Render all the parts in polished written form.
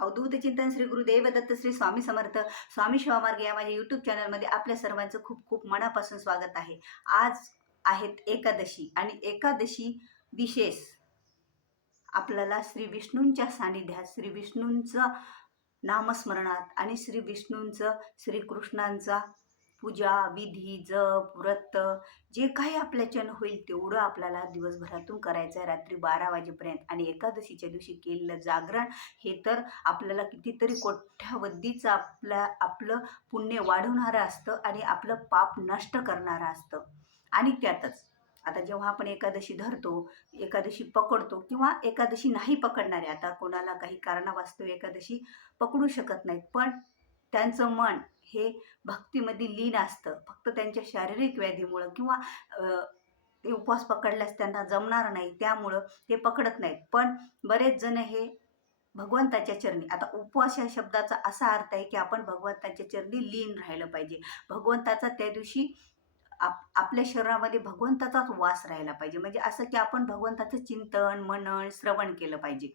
अवधूत चिंतन श्री गुरुदेव दत्त श्री स्वामी समर्थ स्वामी शिवामार्ग या माझ्या यूट्यूब चॅनलमध्ये आपल्या सर्वांचं खूप खूप मनापासून स्वागत आहे. आज आहेत एकादशी आणि एकादशी विशेष आपल्याला श्री विष्णूंच्या सानिध्यात, श्री विष्णूंचं नामस्मरणात आणि श्री विष्णूंचं, श्रीकृष्णांचा पूजा, विधी, जप, व्रत जे काही आपल्याच्यानं होईल तेवढं आपल्याला दिवसभरातून करायचं आहे रात्री 12 वाजेपर्यंत. आणि एकादशीच्या दिवशी केलेलं जागरण हे तर आपल्याला कितीतरी कोट्यावधीचं आपलं पुण्य वाढवणारं असतं आणि आपलं पाप नष्ट करणारं असतं. आणि त्यातच आता जेव्हा आपण एकादशी धरतो, एकादशी पकडतो किंवा एकादशी नाही पकडणारे, आता कोणाला काही कारणावास्तव एकादशी पकडू शकत नाहीत, पण त्यांचं मन हे भक्तीमध्ये लीन असतं. फक्त त्यांच्या शारीरिक व्याधीमुळं किंवा ते उपवास पकडल्यास त्यांना जमणार नाही त्यामुळं ते पकडत नाहीत. पण बरेच जण हे भगवंताच्या चरणी, आता उपवास या शब्दाचा असा अर्थ आहे की आपण भगवंताच्या चरणी लीन राहिलं पाहिजे. भगवंताचा त्या दिवशी आपल्या शरीरामध्ये भगवंताचाच वास राहिला पाहिजे. म्हणजे असं की आपण भगवंताचं चिंतन, मनन, श्रवण केलं पाहिजे.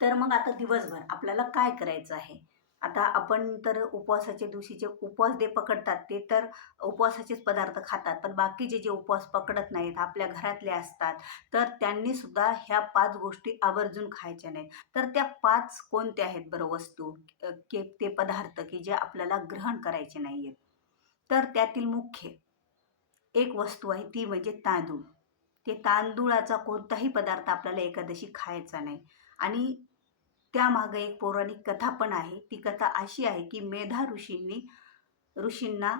तर मग आता दिवसभर आपल्याला काय करायचं आहे? आता आपण तर उपवासाच्या दिवशीचे उपवास जे पकडतात ते तर उपवासाचेच पदार्थ खातात, पण बाकीचे जे उपवास पकडत नाहीत, आपल्या घरातले असतात, तर त्यांनी सुद्धा ह्या 5 गोष्टी आवर्जून खायच्या नाहीत. तर त्या 5 कोणत्या आहेत बरं वस्तू, ते पदार्थ की जे आपल्याला ग्रहण करायचे नाही आहेत? तर त्यातील मुख्य एक वस्तू आहे ती म्हणजे तांदूळ. ते तांदूळाचा कोणताही पदार्थ आपल्याला एकादशी खायचा नाही. आणि त्यामागे एक पौराणिक कथा पण आहे. ती कथा अशी आहे की मेधा ऋषींना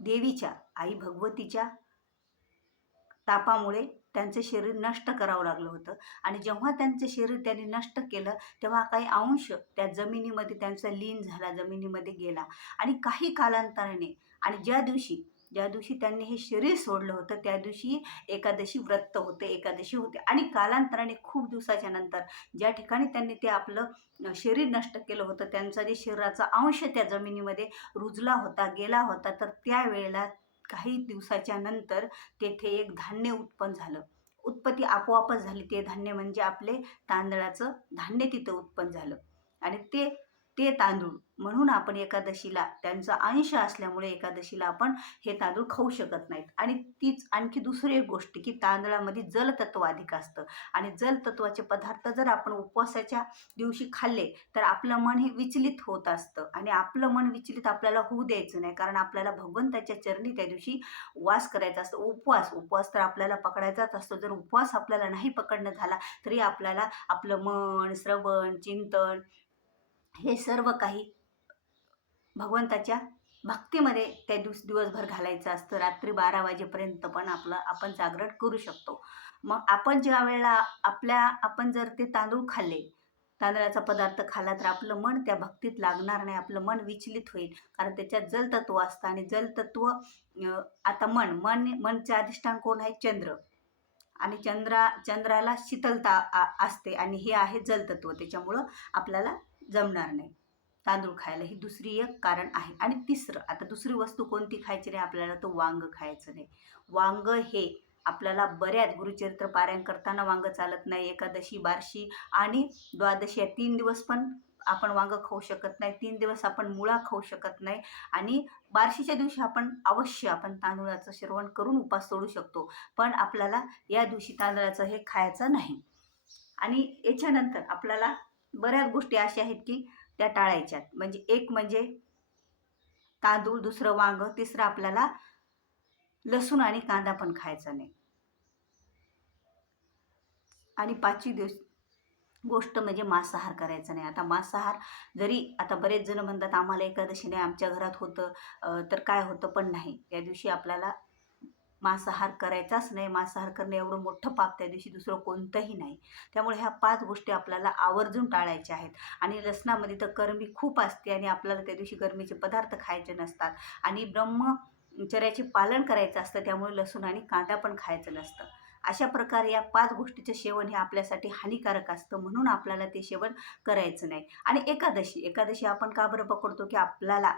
देवीच्या, आई भगवतीच्या तापामुळे त्यांचं शरीर नष्ट करावं लागलं होतं. आणि जेव्हा त्यांचं शरीर त्यांनी नष्ट केलं तेव्हा काही अंश त्या जमिनीमध्ये त्यांचा लीन झाला, जमिनीमध्ये गेला. आणि काही कालांतराने, आणि ज्या दिवशी त्यांनी हे शरीर सोडलं होतं त्या दिवशी एकादशी व्रत होते, एकादशी होते. आणि कालांतराने खूप दिवसाच्या नंतर ज्या ठिकाणी त्यांनी ते आपलं शरीर नष्ट केलं होतं, त्यांचा जे शरीराचा अंश त्या जमिनीमध्ये रुजला होता, गेला होता, तर त्यावेळेला काही दिवसाच्या नंतर तेथे एक धान्य उत्पन्न झालं. उत्पत्ती आपोआपच झाली. ते धान्य म्हणजे आपले तांदळाचं धान्य तिथं उत्पन्न झालं. आणि ते ते तांदूळ म्हणून आपण एकादशीला, त्यांचा अंश असल्यामुळे एकादशीला आपण हे तांदूळ खाऊ शकत नाहीत. आणि तीच आणखी दुसरी एक गोष्ट की तांदळामध्ये जलतत्व अधिक असतं. आणि जलतत्वाचे पदार्थ जर आपण उपवासाच्या दिवशी खाल्ले तर आपलं मन हे विचलित होत असतं. आणि आपलं मन विचलित आपल्याला होऊ द्यायचं नाही, कारण आपल्याला भगवंताच्या चरणी त्या दिवशी वास करायचा असतो. उपवास तर आपल्याला पकडायचाच असतो. जर उपवास आपल्याला नाही पकडणं झाला तरी आपल्याला आपलं मन, श्रवण, चिंतन हे सर्व काही भगवंताच्या भक्तीमध्ये त्या दिवसभर घालायचं असतं. रात्री 12 वाजेपर्यंत पण आपण जागरण करू शकतो. मग आपण ज्या वेळेला आपण जर ते तांदूळ खाल्ले, तांदळाचा पदार्थ खाल्ला, तर आपलं मन त्या भक्तीत लागणार नाही. आपलं मन विचलित होईल, कारण त्याच्यात जलतत्व असतं. आणि जलतत्व, आता मनचं अधिष्ठान कोण आहे? चंद्र. आणि चंद्राला शीतलता असते, आणि हे आहे जलतत्व. त्याच्यामुळं आपल्याला जमणार नाही तांदूळ खायला. ही दुसरी एक कारण आहे. आणि तिसरं, आता दुसरी वस्तू कोणती खायची नाही आपल्याला? तर वांग खायचं नाही. वांग हे आपल्याला बऱ्याच गुरुचरित्र पारायण करताना वांग चालत नाही. एकादशी, बार्शी आणि द्वादशी या 3 दिवस पण आपण वांग खाऊ शकत नाही. 3 दिवस आपण मुळा खाऊ शकत नाही. आणि बार्शीच्या दिवशी आपण तांदूळाचं श्रवण करून उपास सोडू शकतो, पण आपल्याला या दिवशी तांदळाचं हे खायचं नाही. आणि याच्यानंतर आपल्याला बऱ्याच गोष्टी अशा आहेत की त्या टाळायच्यात. म्हणजे एक म्हणजे तांदूळ, दुसरं वांग, तिसरं आपल्याला लसूण आणि कांदा पण खायचा नाही. आणि 5वी गोष्ट म्हणजे मांसाहार करायचा नाही. आता मांसाहार जरी, आता बरेच जण म्हणतात आम्हाला एकादशी नाही, आमच्या घरात होतं, तर काय होतं? पण नाही, त्या दिवशी आपल्याला मांसाहार करायचाच नाही. मांसाहार करणं एवढं मोठं पाप त्या दिवशी दुसरं कोणतंही नाही. त्यामुळे ह्या 5 गोष्टी आपल्याला आवर्जून टाळायच्या आहेत. आणि लसणामध्ये तर कर्मी खूप असते आणि आपल्याला त्या दिवशी गरमीचे पदार्थ खायचे नसतात. आणि ब्रह्मचर्याचे पालन करायचं असतं, त्यामुळे लसूण आणि कांदा पण खायचं नसतं. अशा प्रकारे या 5 गोष्टीचं सेवन हे आपल्यासाठी हानिकारक असतं, म्हणून आपल्याला ते सेवन करायचं नाही. आणि एकादशी आपण का बरं पकडतो? की आपल्याला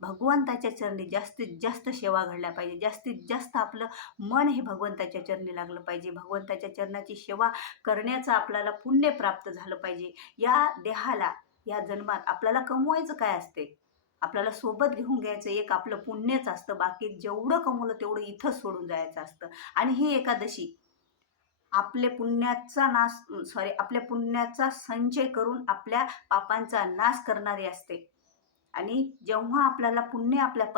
भगवंताच्या चरणी जास्तीत जास्त सेवा घडल्या पाहिजे. जास्तीत जास्त आपलं मन हे भगवंताच्या चरणी लागलं पाहिजे. भगवंताच्या चरणाची सेवा करण्याचं आपल्याला पुण्य प्राप्त झालं पाहिजे. या देहाला, या जन्मात आपल्याला कमवायचं काय असते? आपल्याला सोबत घेऊन घ्यायचं एक आपलं पुण्यच असतं. बाकी जेवढं कमवलं तेवढं इथंच सोडून जायचं असतं. आणि ही एकादशी आपल्या पुण्याचा संचय करून आपल्या पापांचा नाश करणारी असते. आणि जेव्हा आपल्याला पुण्य आपल्या